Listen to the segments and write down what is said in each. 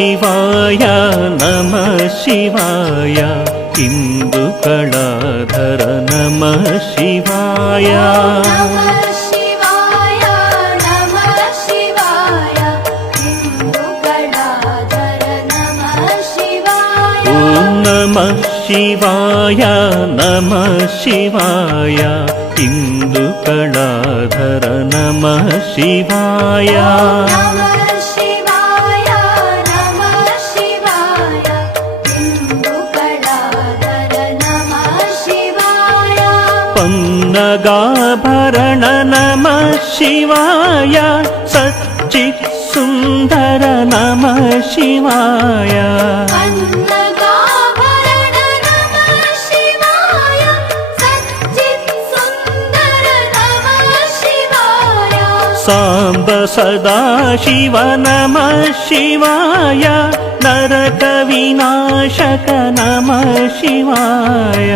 ಶಿವಾಯ ನಮಃ ಶಿವಾಯ ಇಂದುಕಳಾಧರ ನಮಃ ಶಿವಾಯ ಶಿವಾಯ ನಮಃ ಶಿವಾಯ ಇಂದುಕಳಾಧರ ನಮಃ ಶಿವಾಯ ಪನ್ನಗಾಭರಣ ನಮಃ ಶಿವಾಯ ಸಚ್ಚಿತ್ ಸುಂದರ ನಮಃ ಶಿವಾಯ ಸಾಂಬ ಸದಾಶಿವ ನಮಃ ಶಿವಾಯ ನರಕ ವಿನಾಶಕ ನಮಃ ಶಿವಾಯ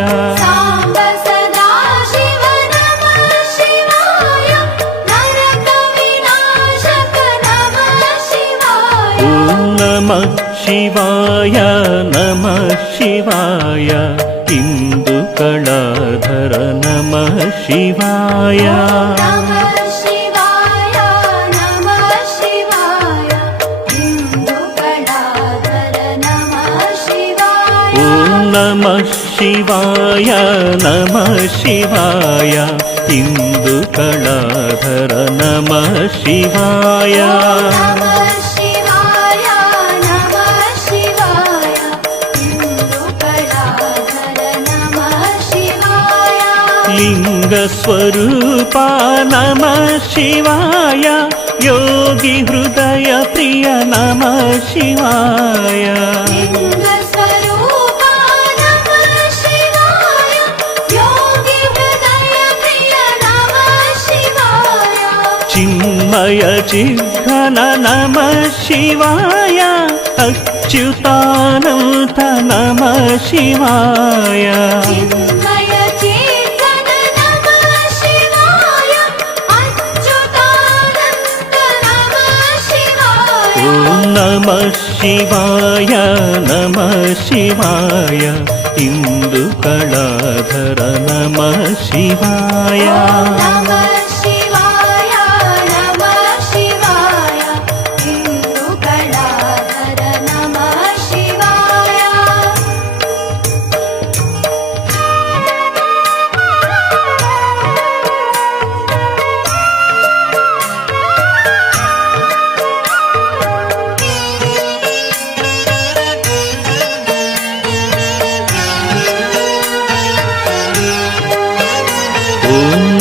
ನಮಃ ಶಿವಾಯ ನಮಃ ಶಿವಾಯ ಇಂದುಕಳಾಧರ ನಮಃ ಶಿವಾಯ ನಮಃ ಶಿವಾಯ ನಮಃ ಶಿವಾಯ ಇಂದುಕಳಾಧರ ನಮಃ ಶಿವಾಯ ಲಿಂಗ ಸ್ವರೂಪ ನಮಃ ಶಿವಾಯ ಯೋಗಿ ಹೃದಯ ಪ್ರಿಯ ನಮಃ ಶಿವಾಯ ಚಿನ್ಮಯ ಚಿಘ್ನ ನಮಃ ಶಿವಾಯ ಅಚ್ಯುತಾನಂತ ನಮಃ ಶಿವಾಯ ನಮಃ ಶಿವಾಯ ನಮಃ ಶಿವಾಯ ಇಂದುಕಳಾಧರ ನಮಃ ಶಿವಾಯ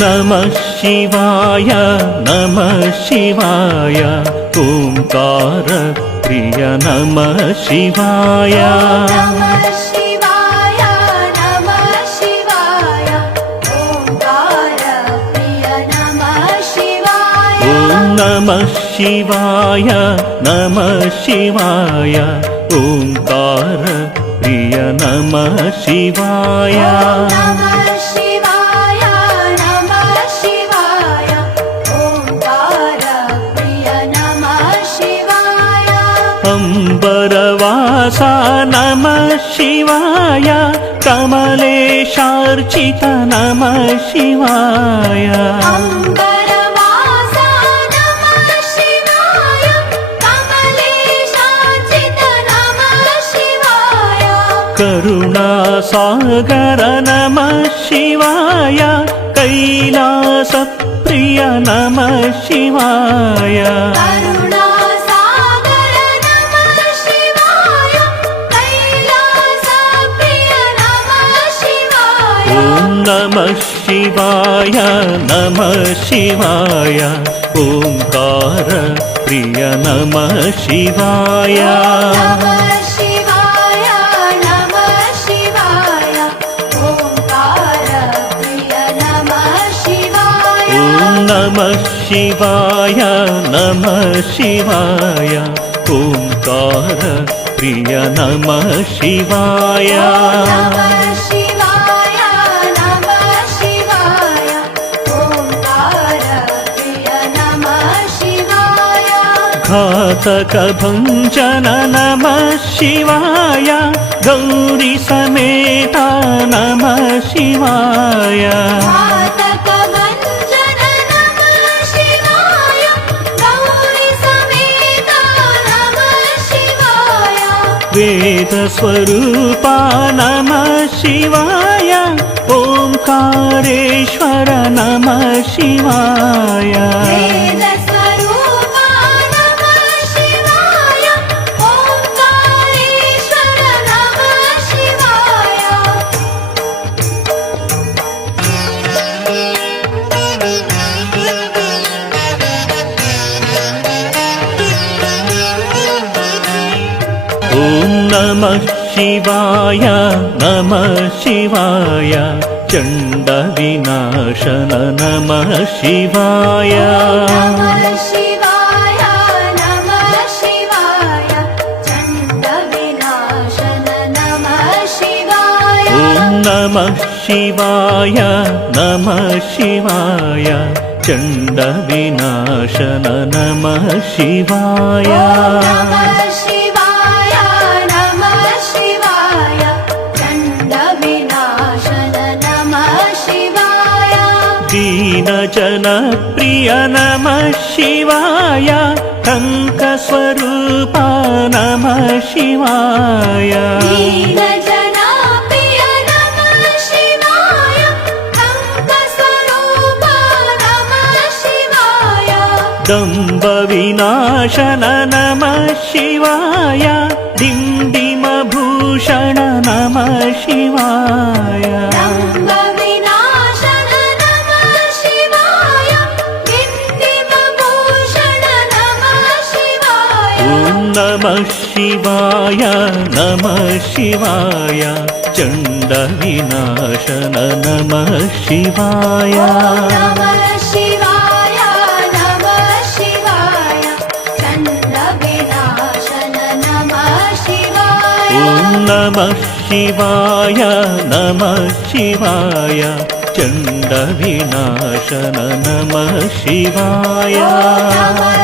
ನಮಃ ಶಿವಾಯ ನಮಃ ಶಿವಾಯ ಓಂಕಾರ ಪ್ರಿಯ ನಮಃ ಶಿವಾಯ ನಮಃ ಶಿವಾಯ ನಮಃ ಶಿವಾಯ ಓಂಕಾರ ಪ್ರಿಯ ನಮಃ ಶಿವಾಯ ನಮಃ ಶಿವಾಯ ನಮಃ ಶಿವಾಯ ಓಂಕಾರ ಪ್ರಿಯ ನಮಃ ಶಿವಾಯ ಅಂಬರವಾಸ ನಮಃ ಶಿವಾಯ ಕಮಲೇಶಾರ್ಚಿತ ನಮಃ ಶಿವಾಯ ಅಂಬರವಾಸ ನಮಃ ಶಿವಾಯ ಕಮಲೇಶಾರ್ಚಿತ ನಮಃ ಶಿವಾಯ ಕರುಣಾಸಾಗರ ನಮಃ ಶಿವಾಯ ಕೈಲಾಸ ಪ್ರಿಯ ನಮಃ ಶಿವಾಯ ನಮಃ ಶಿವಾಯ ನಮಃ ಶಿವಾಯ ಓಂಕಾರ ಪ್ರಿಯ ನಮಃ ಶಿವಾಯ ನಮಃ ಶಿವಾಯ ನಮಃ ಶಿವಾಯ ಓಂಕಾರ ಪ್ರಿಯ ನಮಃ ಶಿವಾಯ ನಮಃ ಶಿವಾಯ ನಮಃ ಶಿವಾಯ ಓಂಕಾರ ಪ್ರಿಯ ನಮಃ ಶಿವಾಯ पातकभञ्जन नमः शिवाय गौरी समेता नमः शिवाय पातकभञ्जन नमः शिवाय गौरी समेता नमः शिवाय वेदस्वरूपा नमः शिवाय ओंकारेश्वर नमः शिवाय वेदस्वरूपा नमः शिवाय ओंकारेश्वर नमः शिवाय ॐ नमः शिवाय नमः शिवाय चण्डविनाशन नमः शिवाय नमः शिवाय नमः शिवाय चण्डविनाशन नमः शिवाय ॐ नमः शिवाय नमः शिवाय चण्डविनाशन नमः शिवाय नमः शिवाय नमः शिवाय चण्डविनाशन नमः शिवाय दीनजनप्रिय नमः शिवाय टङ्कस्वरूपा नमः शिवाय दीनजनप्रिय नमः शिवाय टङ्कस्वरूपा नमः शिवाय दम्भविनाशन नमः शिवाय डिण्डिमभूषण नमः शिवाय दम्भविनाशन नमः शिवाय डिण्डिमभूषण नमः शिवाय ॐ नमः शिवाय नमः शिवाय चण्डविनाशन नमः शिवाय नमः शिवाय नमः शिवाय चण्डविनाशन नमः शिवाय ॐ नमः शिवाय नमः शिवाय चण्डविनाशन नमः शिवाय नमः